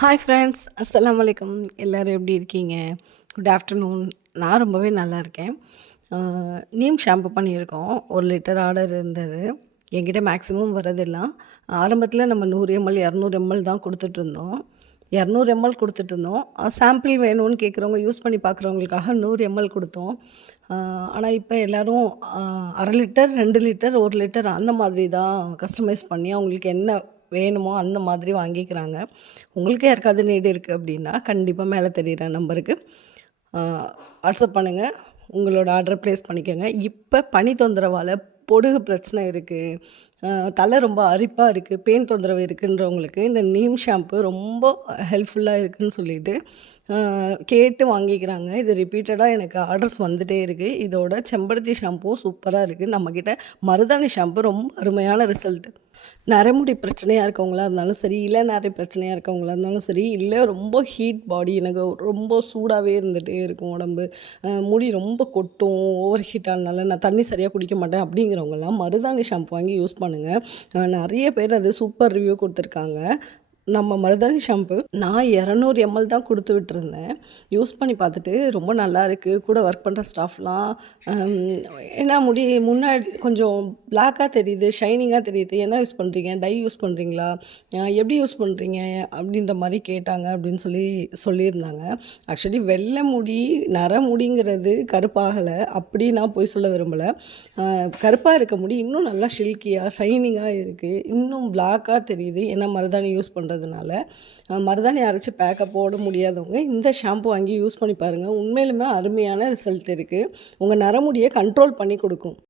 Hi friends, அஸ்ஸலாமு அலைக்கும். எல்லோரும் எப்படி இருக்கீங்க? Good afternoon. நான் ரொம்பவே நல்லா இருக்கேன். நீம் ஷாம்பு பண்ணியிருக்கோம். 1 லிட்டர் ஆர்டர் இருந்தது. என்கிட்ட மேக்ஸிமம் வரதெல்லாம் ஆரம்பத்தில் நம்ம 100 எம்எல் 200 எம்எல் தான் கொடுத்துட்ருந்தோம். 200 எம்எல் கொடுத்துட்ருந்தோம். சாம்பிள் வேணும்னு கேட்குறவங்க, யூஸ் பண்ணி பார்க்குறவங்களுக்காக 100 எம்எல் கொடுத்தோம். ஆனால் இப்போ எல்லோரும் 1/2 லிட்டர், 2 லிட்டர், 1 லிட்டர் அந்த மாதிரி தான் கஸ்டமைஸ் பண்ணி அவங்களுக்கு என்ன வேணுமோ அந்த மாதிரி வாங்கிக்கிறாங்க. உங்களுக்கு யாருக்காவது நீடு இருக்குது அப்படின்னா, கண்டிப்பாக மேலே தெரியிற நம்பருக்கு வாட்ஸ்அப் பண்ணுங்கள். உங்களோட ஆர்டரை ப்ளேஸ் பண்ணிக்கோங்க. இப்போ பனி தொந்தரவால் பொடுகு பிரச்சனை இருக்குது, தலை ரொம்ப அரிப்பாக இருக்குது, பெயின் தொந்தரவு இருக்குன்றவங்களுக்கு இந்த நீம் ஷாம்பு ரொம்ப ஹெல்ப்ஃபுல்லாக இருக்குதுன்னு சொல்லிட்டு கேட்டு வாங்கிக்கிறாங்க. இது ரிப்பீட்டடாக எனக்கு ஆர்டர்ஸ் வந்துகிட்டே இருக்குது. இதோட செம்பருத்தி ஷாம்பும் சூப்பராக இருக்குது. நம்மக்கிட்ட மருதாணி ஷாம்பு ரொம்ப அருமையான ரிசல்ட்டு. நரைமுடி பிரச்சனையாக இருக்கவங்களா இருந்தாலும் சரி, இளநரை பிரச்சனையாக இருக்கவங்களா இருந்தாலும் சரி, இல்லை ரொம்ப ஹீட் பாடி, எனக்கு ரொம்ப சூடாகவே இருந்துகிட்டே இருக்கும் உடம்பு, முடி ரொம்ப கொட்டும், ஓவர் ஹீட் ஆனதுனால நான் தண்ணி சரியாக குடிக்க மாட்டேன் அப்படிங்கிறவங்கலாம் மருதாணி ஷாம்பு வாங்கி யூஸ் பண்ணுங்கள். நிறைய பேர் அது சூப்பர் ரிவ்யூ கொடுத்துருக்காங்க. நம்ம மருதாணி ஷாம்பு நான் 200 எம்எல் தான் கொடுத்து விட்டுருந்தேன். யூஸ் பண்ணி பார்த்துட்டு ரொம்ப நல்லா இருக்குது. கூட ஒர்க் பண்ணுற ஸ்டாஃப்லாம் ஏன்னா முடி முன்னாடி கொஞ்சம் பிளாக்காக தெரியுது, ஷைனிங்காக தெரியுது, என்ன யூஸ் பண்ணுறீங்க, டை யூஸ் பண்ணுறீங்களா, எப்படி யூஸ் பண்ணுறீங்க அப்படின்ற மாதிரி கேட்டாங்க அப்படின்னு சொல்லியிருந்தாங்க. ஆக்சுவலி வெள்ளை முடி முடிங்கிறது கருப்பாகலை, அப்படி நான் போய் சொல்ல விரும்பலை. கருப்பாக இருக்க முடி இன்னும் நல்லா ஷில்கியாக ஷைனிங்காக இருக்குது, இன்னும் பிளாக்காக தெரியுது. ஏன்னா மருதாணி யூஸ் பண்ணுறதுனால மருதாணி அரைச்சி பேக்கப் போட முடியாதவங்க இந்த ஷாம்பு வாங்கி யூஸ் பண்ணி பாருங்கள். உண்மையிலுமே அருமையான ரிசல்ட் இருக்குது. உங்கள் நரமுடியை கண்ட்ரோல் பண்ணி கொடுக்கும்.